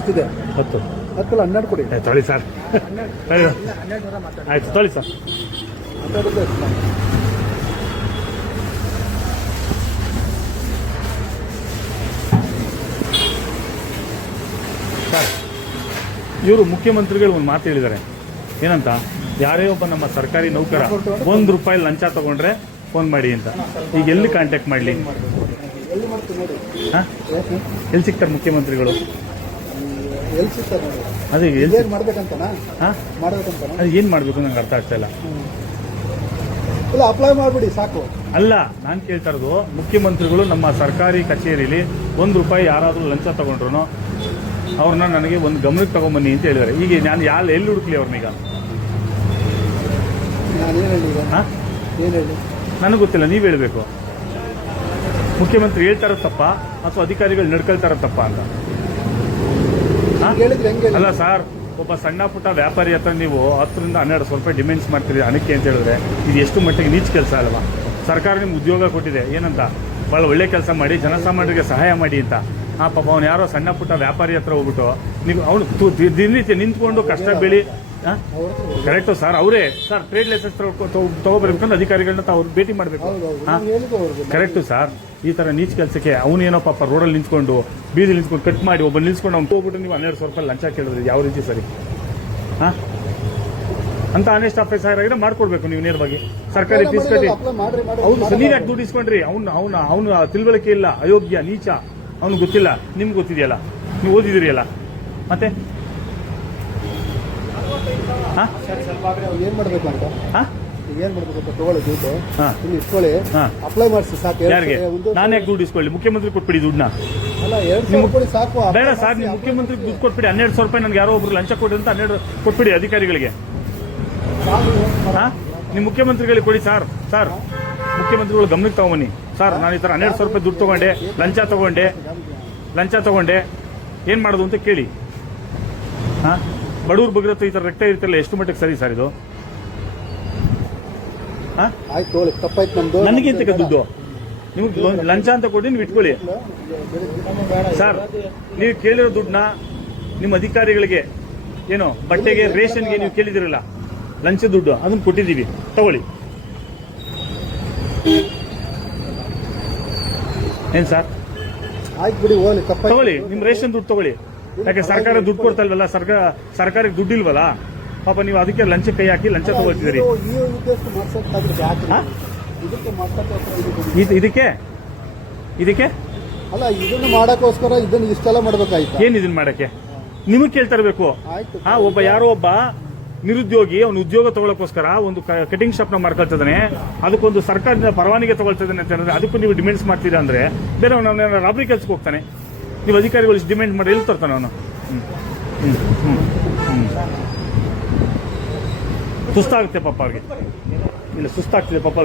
ಎಷ್ಟಿದೆ? 10. 10 12 ಕೊಡಿ. ತೊಳಿ ಸರ್, ಆಯ್ತು ತೊಳಿ ಸರ್. ಸರ್, ಇವರು ಮುಖ್ಯಮಂತ್ರಿಗಳು ಒಂದು ಮಾತು ಹೇಳಿದ್ದಾರೆ. ಏನಂತ? ಯಾರೇ ಒಬ್ಬ ನಮ್ಮ ಸರ್ಕಾರಿ ನೌಕರ ₹1 ಲಂಚ ತಗೊಂಡ್ರೆ ಫೋನ್ ಮಾಡಿ ಅಂತ. ಈಗ ಎಲ್ಲಿ ಕಾಂಟ್ಯಾಕ್ಟ್ ಮಾಡಲಿ? ಎಲ್ಲಿ ಸಿಗ್ತಾರೆ ಮುಖ್ಯಮಂತ್ರಿಗಳು? ಅದೇ ಏನ್ ಮಾಡ್ಬೇಕಂತ ನಂಗೆ ಅರ್ಥ ಆಗ್ತಾ ಇಲ್ಲ. ಅಪ್ಲೈ ಮಾಡ್ಬಿಡಿ ಸಾಕು. ಅಲ್ಲ, ನಾನು ಕೇಳ್ತಾ ಇರೋದು, ಮುಖ್ಯಮಂತ್ರಿಗಳು ನಮ್ಮ ಸರ್ಕಾರಿ ಕಚೇರಿಯಲ್ಲಿ ₹1 ಯಾರಾದರೂ ಲಂಚ ತಗೊಂಡ್ರು ಅವ್ರನ್ನ ನನಗೆ ಒಂದು ಗಮನಕ್ಕೆ ತಗೊಂಬನ್ನಿ ಅಂತ ಹೇಳಿದ್ದಾರೆ. ಈಗ ನಾನು ಎಲ್ಲಿ ಹುಡುಕ್ಲಿ ಅವ್ರನ್ನೀಗ? ನನಗೆ ಗೊತ್ತಿಲ್ಲ, ನೀವು ಹೇಳಬೇಕು. ಮುಖ್ಯಮಂತ್ರಿ ಹೇಳ್ತಾರ ತಪ್ಪ ಅಥವಾ ಅಧಿಕಾರಿಗಳು ನಡ್ಕೊಳ್ತಾರ ತಪ್ಪ ಅಂತ? ಅಲ್ಲ ಸರ್, ಒಬ್ಬ ಸಣ್ಣ ಪುಟ್ಟ ವ್ಯಾಪಾರಿ ಹತ್ರ ನೀವು 10 ರಿಂದ 12 ರೂಪಾಯಿ ಡಿಮ್ಯಾಂಡ್ಸ್ ಮಾಡ್ತೀರಿ ಹಣಕ್ಕೆ ಅಂತ ಹೇಳಿದ್ರೆ ಇದು ಎಷ್ಟು ಮಟ್ಟಿಗೆ ನೀಚ ಕೆಲಸ ಅಲ್ವಾ? ಸರ್ಕಾರ ನಿಮ್ಗೆ ಉದ್ಯೋಗ ಕೊಟ್ಟಿದೆ, ಏನಂತ? ಭಾಳ ಒಳ್ಳೆ ಕೆಲಸ ಮಾಡಿ ಜನಸಾಮಾನ್ಯರಿಗೆ ಸಹಾಯ ಮಾಡಿ ಅಂತ. ಪಾಪ ಅವ್ನು ಯಾರೋ ಸಣ್ಣ ಪುಟ್ಟ ವ್ಯಾಪಾರಿ ಹತ್ರ ಹೋಗ್ಬಿಟ್ಟು ನೀವು ಅವನು ದಿನನಿತ್ಯ ನಿಂತ್ಕೊಂಡು ಕಷ್ಟ ಬೀಳಿ. ಕರೆಕ್ಟು ಸರ್, ಅವರೇ ಸರ್ ಟ್ರೇಡ್ ಲೈಸೆನ್ಸ್ ತಗೋಬರ್ಬೇಕಂದ್ರೆ ಅಧಿಕಾರಿಗಳನ್ನ ತಾವು ಭೇಟಿ ಮಾಡಬೇಕು. ಕರೆಕ್ಟು ಸರ್, ಈ ತರ ನೀಚ ಕೆಲಸಕ್ಕೆ ಅವನೇನೋ ಪಾಪ ರೋಡಲ್ಲಿ ನಿಂತ್ಕೊಂಡು ಬೀದಿ ನಿಂತ್ಕೊಂಡು ಕಟ್ ಮಾಡಿ ಒಬ್ಬ ನಿಲ್ಸ್ಕೊಂಡು ಅವ್ನು ಹೋಗ್ಬಿಟ್ಟು ನೀವು ₹1200 ಲಂಚ ಕೇಳಿದ್ರೆ ಯಾವ ರೀತಿ ಸರಿ? ಅಂತ ಆನೆಸ್ಟ್ ಆಫೀಸರ್ ಆಗಿದ್ರೆ ಮಾಡ್ಕೊಡ್ಬೇಕು ನೀವು ನೇರವಾಗಿ. ಸರ್ಕಾರಿ ಫೀಸ್ ಕಟ್ಟಿ ಹೌದು ಸರ್, ನೀವ್ಯಾಕೆ ದುಡ್ಡು ಇಸ್ಕೊಂಡ್ರಿ? ಅವನು ತಿಳುವಳಿಕೆ ಇಲ್ಲ, ಅಯೋಗ್ಯ, ನೀಚ, ಅವ್ನು ಗೊತ್ತಿಲ್ಲ. ನಿಮ್ಗೆ ಗೊತ್ತಿದೆಯಲ್ಲ, ನೀವು ಓದಿದಿರಿಯಲ್ಲ, ಮತ್ತೆ ಏನ್ ಮಾಡ್ಬೇಕು ಅಂತ ತಗೊಳ್ಳಿ ದುಡ್ಡು ಇಸ್ಕೊಳ್ಳಿ, ಅಪ್ಲೈ ಮಾಡಿಸಿ ಸಾಕು. ಯಾರಿಗೆ? ನಾನು ಯಾಕೆ ದುಡ್ಡು ಇಸ್ಕೊಳ್ಳಿ? ಮುಖ್ಯಮಂತ್ರಿ ಕೊಟ್ಬಿಡಿ ದುಡ್ಡನ್ನ. ಅಲ್ಲ, ₹200 ಸಾಕು. ಬೇಡ ಸರ್, ನೀವು ಮುಖ್ಯಮಂತ್ರಿಗೆ ದುಡ್ಡು ಕೊಟ್ಬಿಡಿ. ₹1200 ನನಗೆ ಯಾರೋ ಒಬ್ರು ಲಂಚ ಕೊಡಿ ಅಂತ 12 ಕೊಟ್ಬಿಡಿ ಅಧಿಕಾರಿಗಳಿಗೆ. ನೀವು ಮುಖ್ಯಮಂತ್ರಿಗಳಿಗೆ ಕೊಡಿ ಸರ್. ಸರ್, ಮುಖ್ಯಮಂತ್ರಿಗಳು ಗಮನಕ್ಕೆ ತಗೊಂಬನ್ನಿ ಸರ್. ನಾನು ಈ ತರ ₹1200 ದುಡ್ಡು ತಗೊಂಡೆ, ಲಂಚ ತಗೊಂಡೆ, ಏನ್ ಮಾಡೋದು ಅಂತ ಕೇಳಿ. ಬಡವ್ರ ಬಗ್ಗೆ ಈ ತರ ರಕ್ತ ಇರ್ತಿಲ್ಲ, ಎಷ್ಟು ಮಟ್ಟಿಗೆ ಸರಿ ಸರ್ ಇದು? ನನಗಿಂತ ದುಡ್ಡು ನಿಮ್ಗೆ ಲಂಚ ಅಂತ ಕೊಡಿ, ನೀವು ಇಟ್ಕೊಳ್ಳಿ ಸರ್. ನೀವು ಕೇಳಿರೋ ದುಡ್ಡನ್ನ ನಿಮ್ಮ ಅಧಿಕಾರಿಗಳಿಗೆ ಏನೋ ಬಟ್ಟೆಗೆ, ರೇಷನ್ಗೆ ನೀವು ಕೇಳಿದಿರಲ್ಲ ಲಂಚ ದುಡ್ಡು, ಅದನ್ನ ಕೊಟ್ಟಿದ್ದೀವಿ, ತಗೊಳ್ಳಿ. ಏನ್ ಸರ್? ತಗೊಳ್ಳಿ, ನಿಮ್ ರೇಷನ್ ದುಡ್ಡು ತಗೊಳ್ಳಿ. ಯಾಕೆ ಸರ್ಕಾರ ದುಡ್ಡು ಕೊಡ್ತಾ ಇಲ್ವಲ್ಲ, ಸರ್ಕಾರಕ್ಕೆ ದುಡ್ಡು ಇಲ್ವಲ್ಲ ಪಾಪ, ನೀವು ಅದಕ್ಕೆ ಲಂಚ ಕೈ ಹಾಕಿ ಲಂಚ ತಗೊಳ್ತಿದ್ದೀರಿ. ಇದಕ್ಕೆ ಅಲ್ಲ, ಇದನ್ನು ಮಾಡಕ್ಕೋಸ್ಕರ ಇದನ್ನ ಇಷ್ಟೆಲ್ಲ ಮಾಡ್ಬೇಕಾಯ್ತು. ಏನ್ ಇದನ್ನ ಮಾಡಕ್ಕೆ ನಿಮಗ್ ಕೇಳ್ತಾ ಇರಬೇಕು. ಒಬ್ಬ ಯಾರೋ ಒಬ್ಬ ನಿರುದ್ಯೋಗಿ ಅವ್ನು ಉದ್ಯೋಗ ತಗೊಳ್ಳೋಕೋಸ್ಕರ ಒಂದು ಕಟಿಂಗ್ ಶಾಪ್ ನ ಮಾಡ್ಕೊಳ್ತಿದ್ದಾನೆ, ಅದಕ್ಕೊಂದು ಸರ್ಕಾರದಿಂದ ಪರವಾನಗಿ ತಗೊಳ್ತಿದ್ದಾನೆ ಅಂತ ಹೇಳಿದ್ರೆ ಅದಕ್ಕೂ ನೀವು ಡಿಮ್ಯಾಂಡ್ಸ್ ಮಾಡ್ತೀರಾ ಅಂದ್ರೆ ಬೇರೆ ಅವನ ರಾಬರಿ ಕೆಲ್ಸಕ್ಕೆ ಹೋಗ್ತಾನೆ. ನೀವು ಅಧಿಕಾರಿಗಳು ಡಿಮ್ಯಾಂಡ್ ಮಾಡಿ ಎಲ್ಲಿ ತರ್ತಾನೆ ಅವನು? ಸುಸ್ತಾಗುತ್ತೆ ಪಾಪ ಅವ್ರಿಗೆ. ಇಲ್ಲ, ಸುಸ್ತಾಗ್ತಿದೆ ಪಾಪ.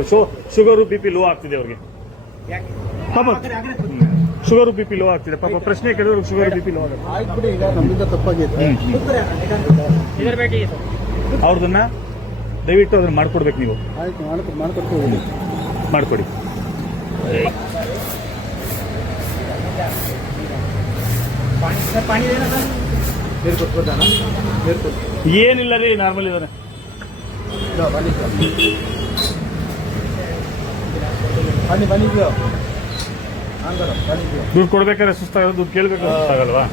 ಶುಗರು BP ಲೋ ಆಗ್ತಿದೆ ಅವ್ರಿಗೆ ಪಾಪ. ಶುಗರು BP ಲೋ ಆಗ್ತಿದೆ ಪಾಪ. ಪ್ರಶ್ನೆ ಕೇಳಿದ್ರು ಶುಗರ್ BP ಲೋ ಆಗುತ್ತೆ. ಅವ್ರದನ್ನ ದಯವಿಟ್ಟು ಅದನ್ನ ಮಾಡ್ಕೊಡ್ಬೇಕು ನೀವು. ಮಾಡ್ಕೊಡಿ. ಏನಿಲ್ಲ ರೀ, ನಾರ್ಮಲ್ ಇದಾನೆ. ದುಡ್ಡು ಕೊಡ್ಬೇಕಾದ್ರೆ ಸುಸ್ತಾಗಲ್ಲ, ದುಡ್ಡು ಕೇಳ್ಬೇಕು ಸುಸ್ತಾಗಲ್ವಾ?